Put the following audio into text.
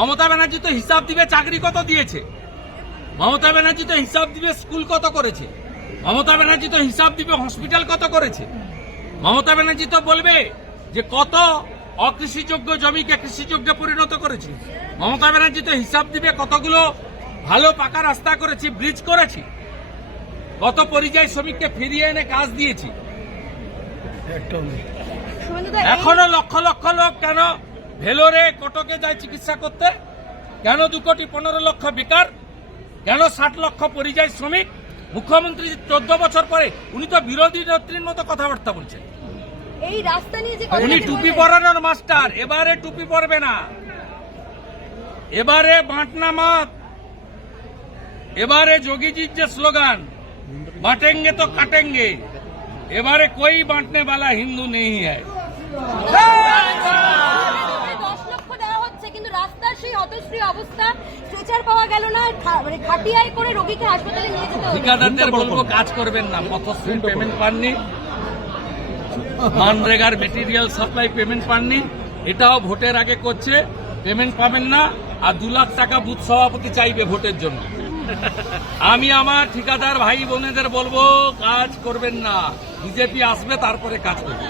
মমতা ব্যানার্জি তো হিসাব দিবে চাকরি কত দিয়েছে, মমতা ব্যানার্জি তো হিসাব দিবে স্কুল কত করেছে, মমতা ব্যানার্জি তো হিসাব দিবে হসপিটাল কত করেছে, মমতা ব্যানার্জি তো বলবে যে কত অকৃষিযোগ্য জমিকে কৃষিযোগ্যে পরিণত করেছি, মমতা ব্যানার্জি তো হিসাব দিবে কতগুলো ভালো পাকা রাস্তা করেছি, ব্রিজ করেছি, কত পরিযায়ী শ্রমিককে ফিরিয়ে এনে কাজ দিয়েছি। এখনো লক্ষ লক্ষ লোক কেন ভেলোরে কটকে যায় চিকিৎসা করতে, কেন 2,15,00,000 বেকার, কেন 60 লক্ষ পরিযায়ী শ্রমিক? মুখ্যমন্ত্রী 14 বছর পরে উনি তো বিরোধী নেত্রীর মতো কথাবার্তা বলছেন। এই রাস্তা নিয়ে যে উনি টুপি পরানোর মাস্টার, এবারে টুপি পরবে না, এবারে বাঁটনা মাত, এবারে যোগীজির যে স্লোগান বাঁটেঙ্গে তো কাটেঙ্গে, এবারে कोई बांटने वाला हिंदू नहीं है। 10 লক্ষ দেওয়া হচ্ছে কিন্তু রাস্তার সেই হতশ্রী অবস্থা, স্ট্রেচার পাওয়া গেল না, মানে খাটিয়ায় করে রোগীকে হাসপাতালে নিয়ে যেতে হলো। ঠিকাদারদের বলবো কাজ করবেন না, পথশ্রীর পেমেন্ট পাননি, মানরেগার মেটেরিয়াল সাপ্লাই পেমেন্ট পাননি, এটাও ভোটের আগে করছে, পেমেন্ট পাবেন না, আর 2 লাখ টাকা বুথ সভাপতি চাইবে ভোটের জন্য। আমি আমার ঠিকাদার ভাই বোনেদের বলবো কাজ করবেন না, বিজেপি আসবে তারপরে কাজ করবে।